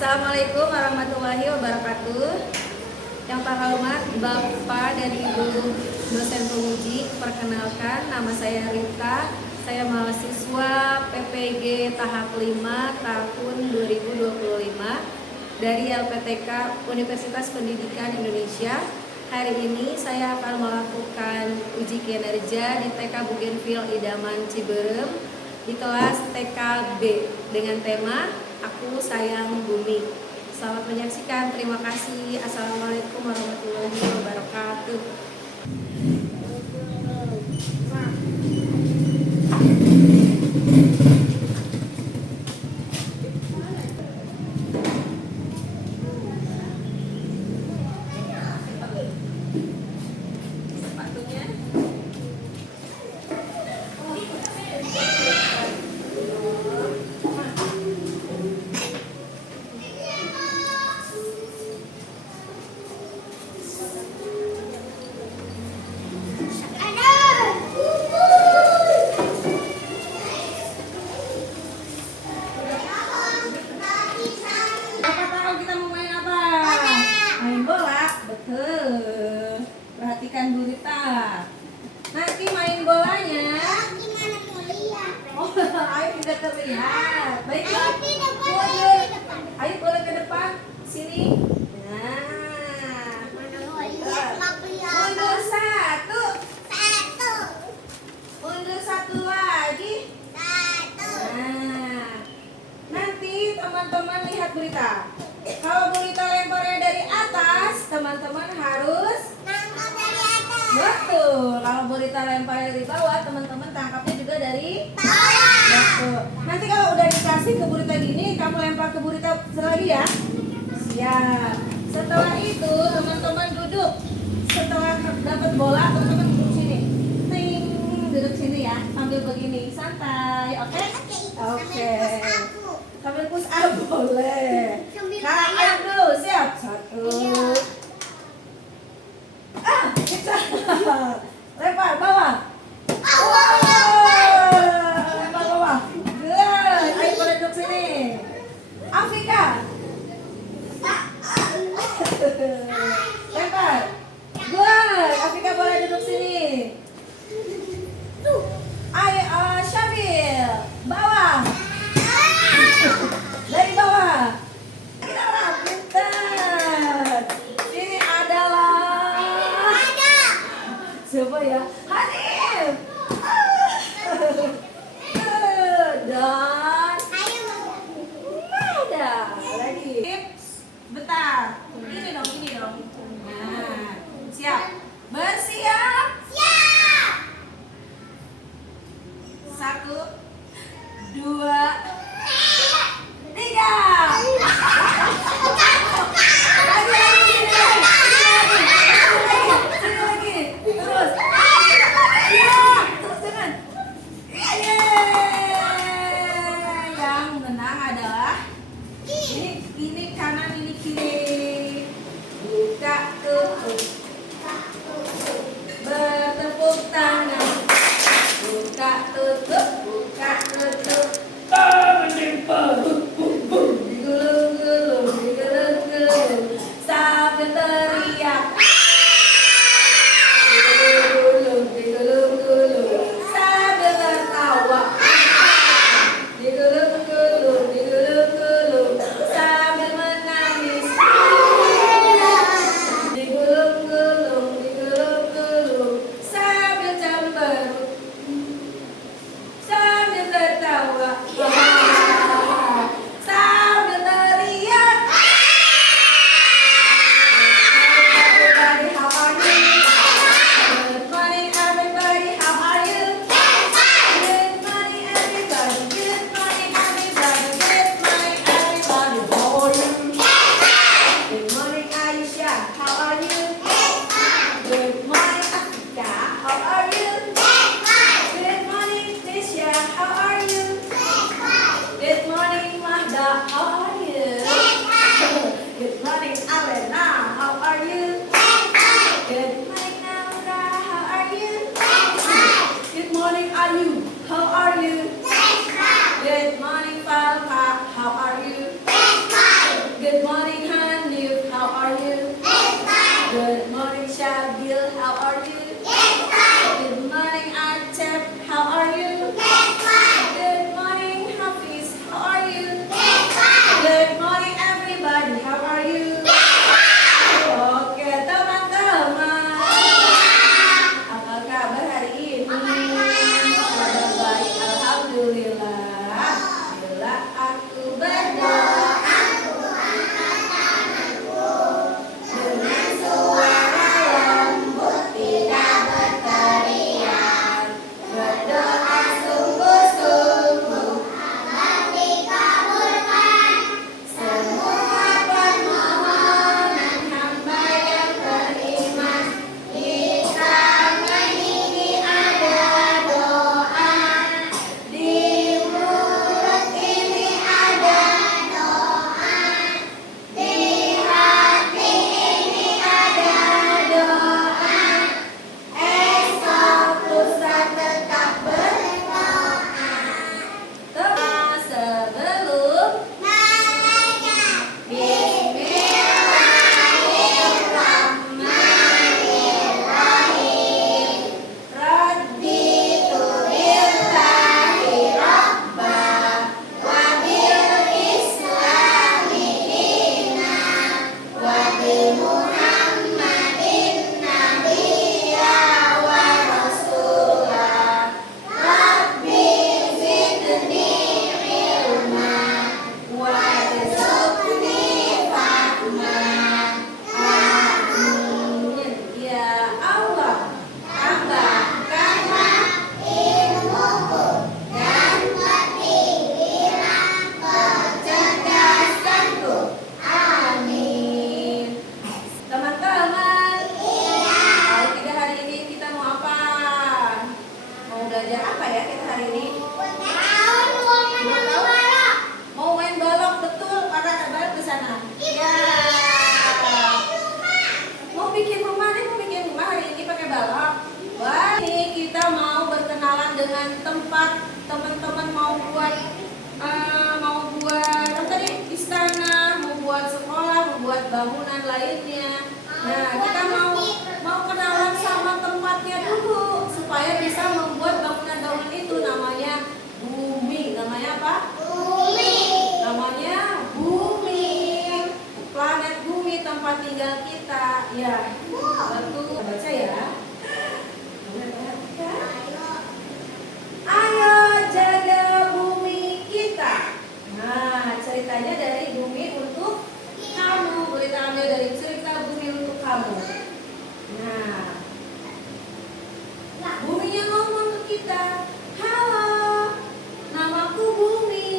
Assalamualaikum warahmatullahi wabarakatuh. Yang terhormat Bapak dan Ibu dosen penguji, perkenalkan nama saya Rita. Saya mahasiswa PPG tahap 5 tahun 2025 dari LPTK Universitas Pendidikan Indonesia. Hari ini saya akan melakukan uji kinerja di TK Bougainville Idaman Ciberem di kelas TKB dengan tema Aku Sayang Bumi. Selamat menyaksikan, terima kasih. Assalamualaikum warahmatullahi wabarakatuh. Perhatikan Bu Rita. Nanti main bolanya. Gimana mau lihat? Oh, ayo tidak terlihat. Baiklah. Ayo di depan, Mundur. ayo di depan. Ayo boleh ke depan. Sini. Nah. Mana mau lihat? Nggak kelihatan. Mundur satu. Satu. Mundur satu lagi. Satu. Nah. Nanti teman-teman lihat Bu Rita. Kalau Bu Rita lemparnya dari atas, teman-teman harus Nangkap dari atas. betul. Kalau Bu Rita lempar dari bawah, teman-teman tangkapnya juga dari Bawah. betul. Nanti kalau udah dikasih ke Bu Rita gini, kamu lempar ke Bu Rita lagi ya. Siap. Setelah itu, teman-teman duduk. Setelah dapat bola, teman-teman duduk sini. Ting, duduk sini ya. Sambil begini, santai. Oke? Oke. Sambil push up boleh. Nah, ayo dulu, siap. Satu. Kita lempar bawah. Lempar bawah. Good. Ayo boleh duduk sini. Afrika. Lempar. Good. Afrika boleh duduk sini. Ayo Syabil. Bawah. Dari bawah. Kita pintar. Ini adalah siapa ya? Hanif. Dan ada lagi. Bentar. Ini dong. Nah, siap. Bersiap. Satu, dua, tiga. Sini lagi. Terus. Iya, terus jangan. Yeay. Yang menang adalah ini kanan, ini kiri. Buka tutup. Bertepuk tangan. Buka tutup. Digulung-gulung sambil teriak. Digulung-gulung sambil tertawa. Digulung-gulung sambil menangis. Digulung-gulung sambil cemberut. bangunan lainnya. Nah, kita mau kenalan sama tempatnya dulu supaya bisa membuat bangunan-bangunan itu. Namanya bumi. Namanya apa? Bumi. Namanya bumi. Planet bumi tempat tinggal kita. Ya, betul. Baca ya. Ayo jaga bumi kita. Nah, ceritanya dari bumi untuk kamu. Boleh ambil dari cerita bumi untuk kamu. Nah, buminya ngomong ke kita. Halo, namaku Bumi.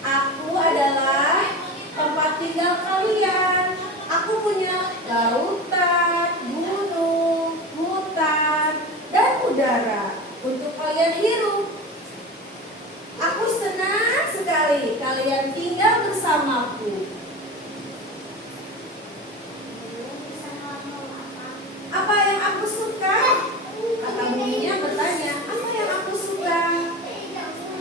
Aku adalah tempat tinggal kalian. Aku punya lautan, gunung, hutan, dan udara untuk kalian hirup. Aku senang sekali kalian tinggal bersamaku. Apa yang aku suka? Kata buminya bertanya, apa yang aku suka?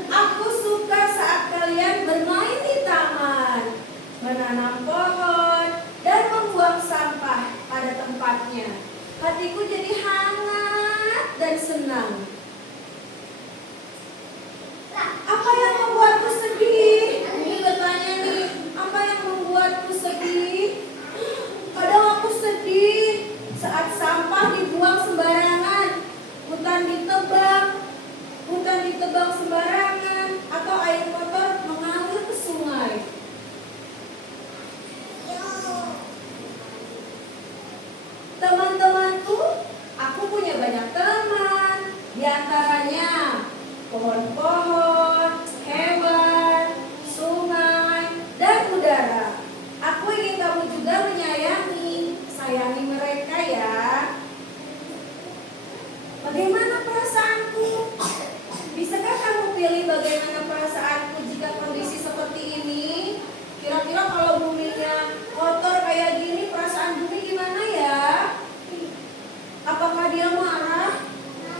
Aku suka saat kalian bermain di taman, menanam pohon, dan membuang sampah pada tempatnya. Hatiku jadi hangat dan senang. Apa yang membuatku sedih? Bumi bertanya nih, apa yang membuatku sedih? Kadang aku sedih saat sampah dibuang sembarangan, hutan ditebang sembarangan, atau air kotor mengalir ke sungai. Teman-temanku, aku punya banyak teman, di antaranya pohon-pohon, hewan, sungai, dan udara. Aku ingin kamu juga sayangi mereka ya. Bagaimana perasaanku? Bisakah kamu pilih bagaimana perasaanku jika kondisi seperti ini? Kira-kira kalau buminya kotor kayak gini, perasaan bumi gimana ya? Apakah dia marah?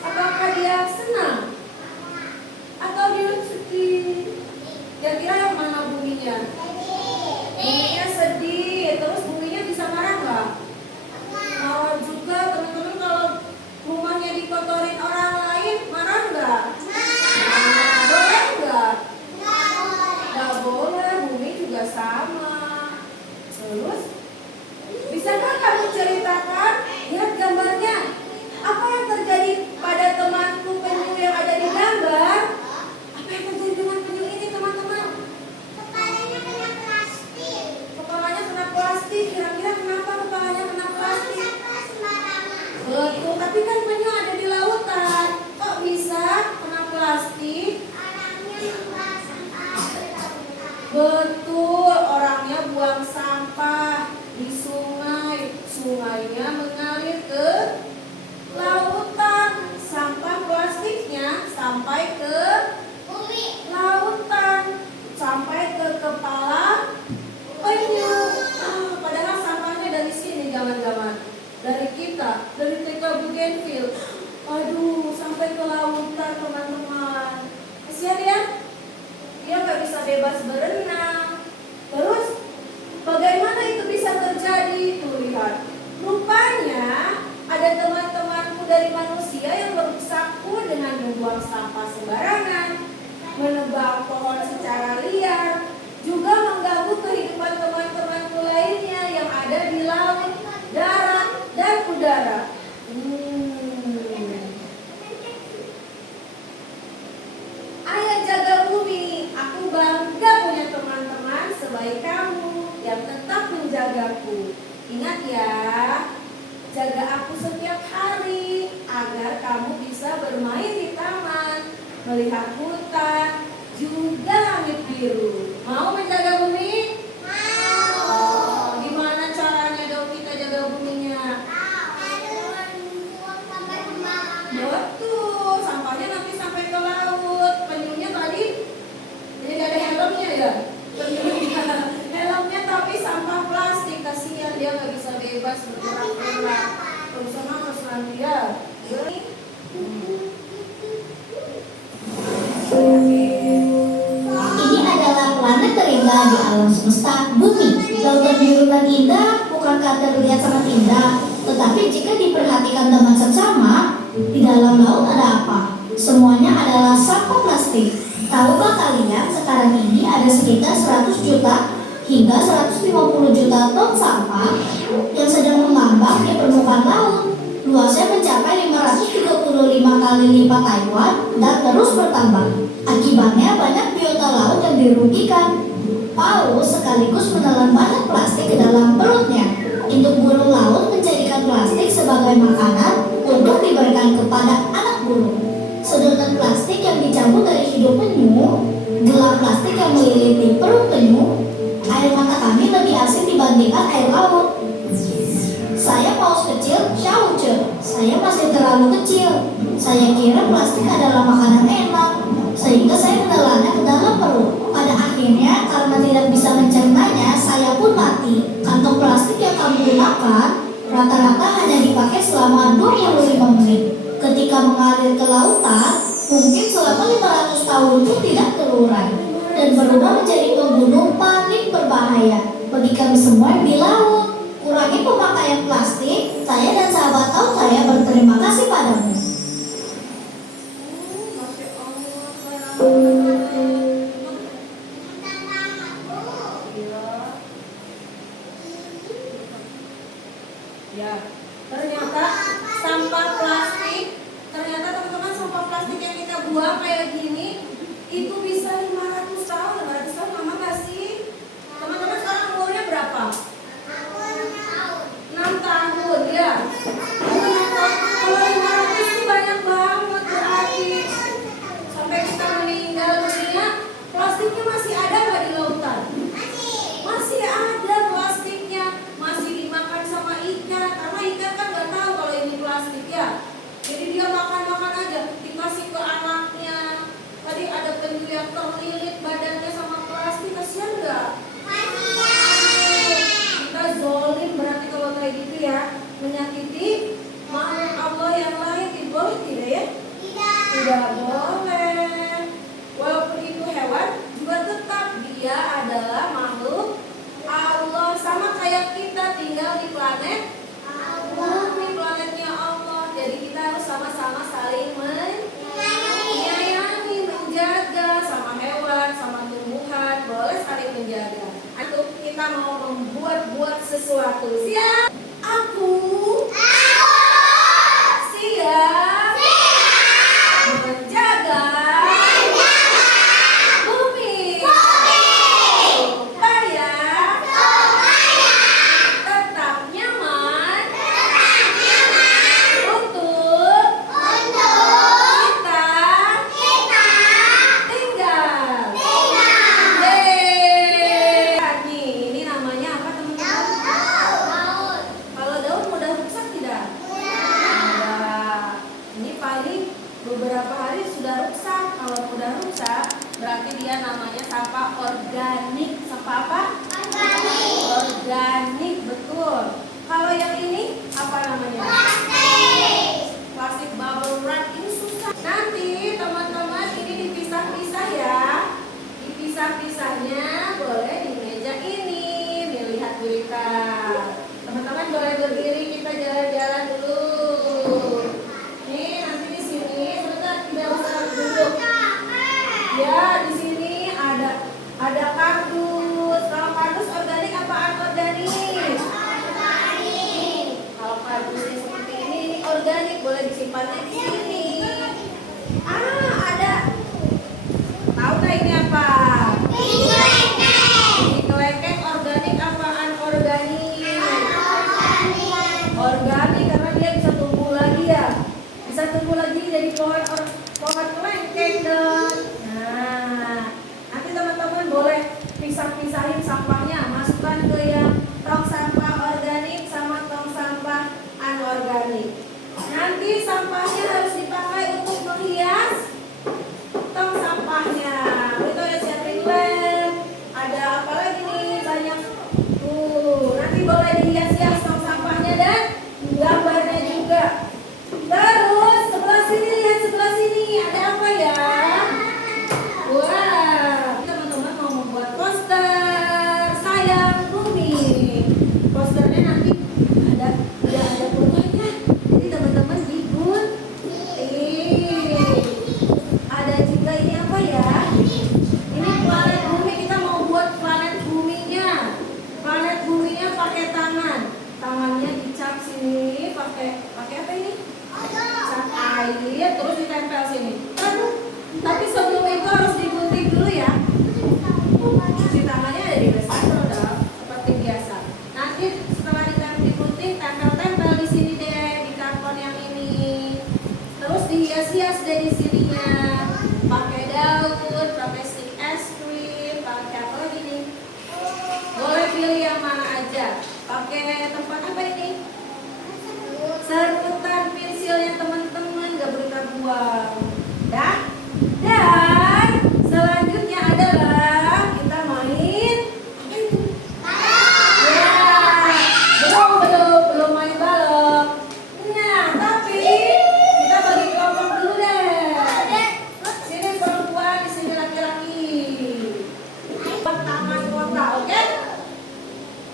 Apakah dia senang? Atau dia sedih? Kira-kira yang mana buminya? Buminya sedih, terus buminya bisa marah nggak? Marah juga. Teman-teman, kalau rumahnya dikotorin orang lain, marah nggak? Boleh nggak? Nggak boleh, bumi juga sama. Terus, bisakah kamu ceritakan? Lihat gambarnya. Apa yang terjadi pada temanku penyu yang ada di gambar? Apa yang terjadi dengan penyu ini, teman-teman? Kepalanya kena plastik. Kepalanya kena plastik. Kira-kira kenapa kepalanya kena plastik? Sampah sembarangan. Betul, tapi kan penyu ada di lautan. Kok bisa kena plastik? Orangnya membuang sampah di lautan. Betul, orangnya buang sampah di sungai. Sungainya mengalir ke lautan. Sampah plastiknya sampai ke Bumi. lautan, sampai ke kepala penyu. Padahal sampahnya dari sini, jangan-jangan dari kita, dari TK Bougainville. Aduh, sampai ke lautan, teman-teman. Kasihan ya, dia nggak bisa bebas berenang. Terus bagaimana itu bisa terjadi? Tuh lihat, rupanya ada teman-temanku dari manusia yang merusakku dengan membuang sampah sembarangan, menebang pohon secara liar, juga mengganggu kehidupan teman-temanku lainnya yang ada di laut, darat, dan udara. Ayo jaga bumi. Aku bangga punya teman-teman sebaik kamu yang tetap menjagaku. Ingat ya, jaga aku setiap hari agar kamu bisa bermain di taman, melihat hutan, juga langit biru. Mau menjaga bumi? Mau. Gimana caranya dong kita jaga buminya? Membuang sampah sembarangan. Betul, sampahnya nanti sampai ke laut. Penyunya tadi jadi ada helmnya ya? Penyunya helmnya tapi sampah plastik. Kasihan dia nggak bisa bebas bergerak-gerak. Terus harus nanti ya. Ini adalah planet terindah di alam semesta, Bumi. Lautan biru dan indah bukankah terlihat sangat indah, tetapi jika diperhatikan dengan seksama, di dalam laut ada apa? Semuanya adalah sampah plastik. Tahukah kalian sekarang ini ada sekitar 100 juta hingga 150 juta ton sampah yang sedang mengambang di permukaan laut. Luasnya mencapai 535 kali lipat Taiwan dan terus bertambah. Akibatnya banyak biota laut yang dirugikan. Paus sekaligus menelan banyak plastik ke dalam perutnya. Induk burung laut menjadikan plastik sebagai makanan untuk diberikan kepada anak burung. Sedotan plastik yang dicabut dari hidung penyu, gelang plastik yang meliliti perut penyu, air mata kami lebih asin dibandingkan air laut. Saya paus kecil, Xiaoce. Saya masih terlalu kecil. Saya kira plastik adalah makanan enak, sehingga saya menelannya ke dalam perut. Pada akhirnya, karena tidak bisa mencernanya, saya pun mati. Kantong plastik yang kami gunakan rata-rata hanya dipakai selama 25 menit. Ketika mengalir ke lautan, mungkin selama 500 tahun pun tidak terurai dan berubah menjadi pembunuh paling berbahaya bagi kami semua di laut. Kurangi pemakaian plastik, saya dan sahabat tahu saya berterima kasih padamu. Ya, ternyata sampah plastik, ternyata teman-teman sampah plastik yang kita buang kayak gini itu bisa 500 tahun. 500 tahun lama nggak sih? Teman-teman sekarang umurnya berapa? 6 tahun ya. Kalau 500 itu banyak banget berarti. Sampai kita meninggal dunia, plastiknya masih ada nggak di lautan? Masih ada plastiknya, masih dimakan sama ikan. Karena ikan kan nggak tahu kalau ini plastik ya. Jadi dia makan-makan aja, dikasih ke anaknya. Tadi ada penyu yang terlilit badannya sama plastik, kasihan nggak? Kita zolim berarti kalau kayak gitu ya, menyakiti makhluk Allah yang lain. Boleh tidak ya? Tidak boleh. Walaupun itu hewan, juga tetap dia adalah makhluk Allah. Sama kayak kita tinggal di planet bumi, planetnya Allah. Jadi kita harus sama-sama saling menyayangi, menjaga sama hewan, sama tumbuhan. Boleh saling menjaga. Atau kita mau membuat sesuatu. Siap? Aku siap menjaga bumi supaya tetap nyaman untuk kita tinggal. Yeay. Ini namanya apa teman-teman? Kalau daun mudah rusak tidak? Tidak. Ini paling beberapa hari sudah rusak. Kalau mudah rusak, berarti dia namanya sampah organik. Sampah apa? Organik, betul. Kalau yang ini apa namanya? Plastik bubble wrap. Ini susah. Nanti teman-teman ini dipisah-pisah ya. Dipisah-pisahnya boleh di meja ini. Nih lihat berita. Teman-teman boleh berdiri, kita jalan-jalan dulu. Nih nanti di sini sebentar, tidak usah duduk. Ya di sini ada kardus. Kalau kardus organik apaan organik? Kalau kardusnya seperti ini organik, boleh disimpannya di sini. Ada. Tahu nggak ini apa? Ini kelengkeng organik apaan organik? Organik karena dia bisa tumbuh lagi ya. Bisa tumbuh lagi jadi pohon kelengkeng dong. Nah, nanti teman-teman boleh pisah-pisahin sampahnya, masukkan ke yang tong sampah organik sama tong sampah anorganik. Nanti sampahnya harus dipakai untuk menghias tong sampahnya. Itu ya sharing lab. Ada apa lagi nih? Banyak. Nanti boleh dihias-hias tong sampahnya dan gambarnya juga. Terus sebelah sini, lihat sebelah sini ada apa ya? Wah, teman-teman mau membuat poster. pakai tempat apa ini? Serutan pensilnya teman-teman, nggak boleh terbuang. Dah. Dan selanjutnya adalah kita main apa itu? Ya, belum main balok. Nah, tapi kita bagi kelompok dulu deh. Sini perempuan, di sini laki-laki. Taman kota, oke?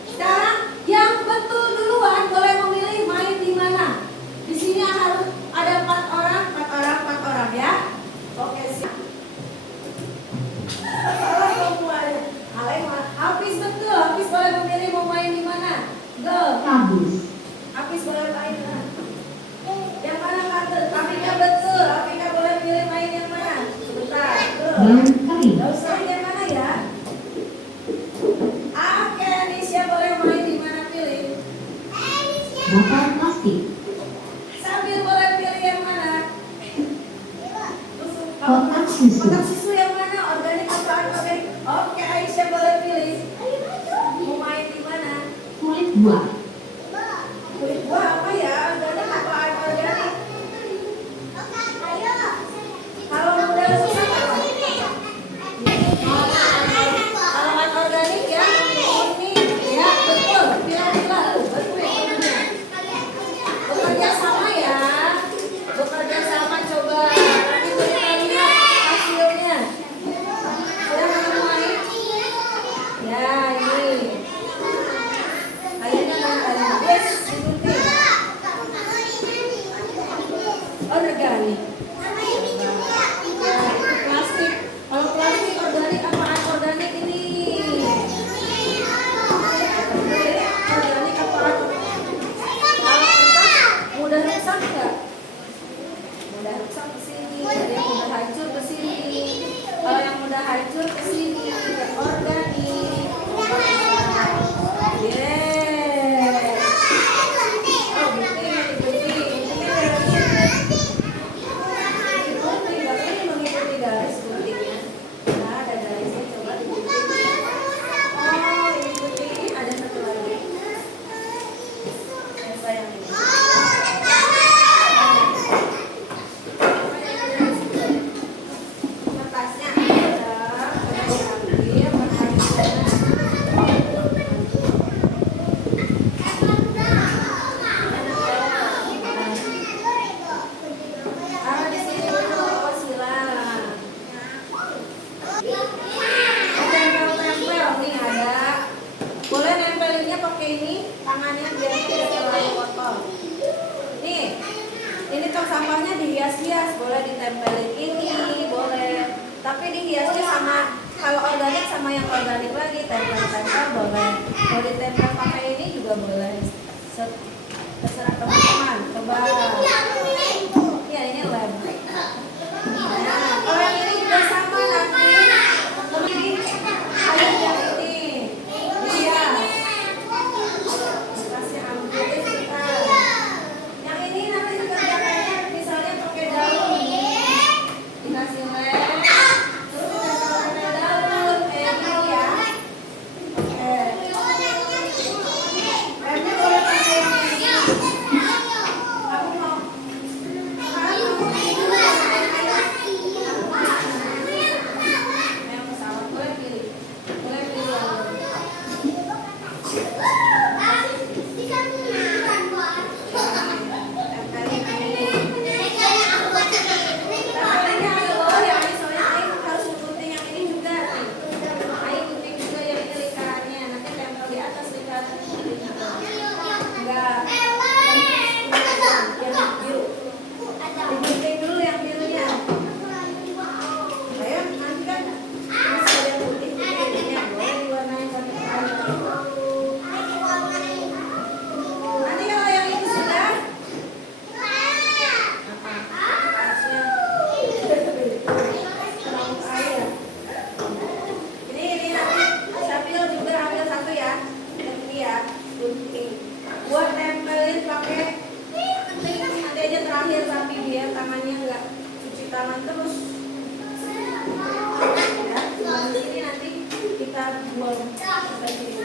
Sekarang yang betul duluan boleh memilih main di mana. Di sini harus ada 4 orang ya. Oke, siap. Salah semuanya. Hafiz betul. Hafiz boleh memilih mau main di mana. Go. Hafiz boleh main mana? Yang mana Kak? Afika betul. Afika boleh pilih main yang mana? Sebentar. Go. Gak usah yang mana ya. Oke, Nisha boleh main di mana pilih? Botol plastik, Sambil boleh pilih yang mana? kotak susu, Kotak susu yang mana? Organik atau anorganik? Oke, Aisyah boleh pilih. Mau main di mana? kulit buah, Kulit buah apa ya? Organik atau anorganik? Kalau udah susah apa? Kalau anorganik ya, ini ya betul. Pilih-pilih. Bekerja sama ya. Bekerja sama coba. Nanti kita lihat hasilnya. Sudah menemukan? Ya, ini. Kayaknya nonton. Yes, ikuti. Organik. Ya, itu plastik. Kalau plastik organik apa anorganik ini? Organik apa anorganik? Mudah rusak nggak? Mudah rusak ke sini, ada yang mudah hancur ke sini. Kalau yang mudah hancur ke sini, organik. Yes. Oh, gunting. Gunting, nggak ini mengikuti garis guntingnya. Nah, ada garisnya, coba digunting. Oh, ini gunting, ada satu lagi. Yang sayang ini. Kertasnya ada, diambil kertasnya. Taruh di sini dulu, awas hilang. Tempel-tempel nih ada. Boleh nempelinnya pakai ini, tangannya biar tidak terlalu kotor. Nih, ini tong sampahnya dihias-hias, boleh ditempelin ini, boleh. Tapi dihiasnya sama, kalau organik sama yang organik lagi, tempel-tempel boleh. Mau ditempel pakai ini juga boleh. Terserah teman-teman, coba. Ya, ini lem. Nah, kalau yang ini juga sama nanti. Ini ada yang ini. Iya. Kasih ambilnya sebentar. Yang ini nanti dikerjakannya misalnya pakai daun. Dikasih lem. Terus ditempel pakai daun. Kayak gini ya. Oke. Lemnya boleh pakai yang ini. Aku mau. Yang pesawat boleh pilih. Boleh pilih yang tempelin ini. Tempelnya ada loh yang ini, soalnya Aing harus gunting yang ini juga nih. Aing gunting juga yang ini lingkarannya. Nanti tempel di atas lingkaran. Enggak. Yang biru. Digunting dulu yang birunya. Ayo nanti kan masih ada yang putih-putihnya. Boleh diwarnain pakai warna. Nanti kalau yang ini sudah harusnya terlalu air. Ini nanti Syafil juga ambil satu ya. Yang ini ya, gunting. Buat tempelin pakai nanti aja terakhir tapi biar tangannya enggak cuci tangan terus. Ya, di sini nanti kita buang sampai sini.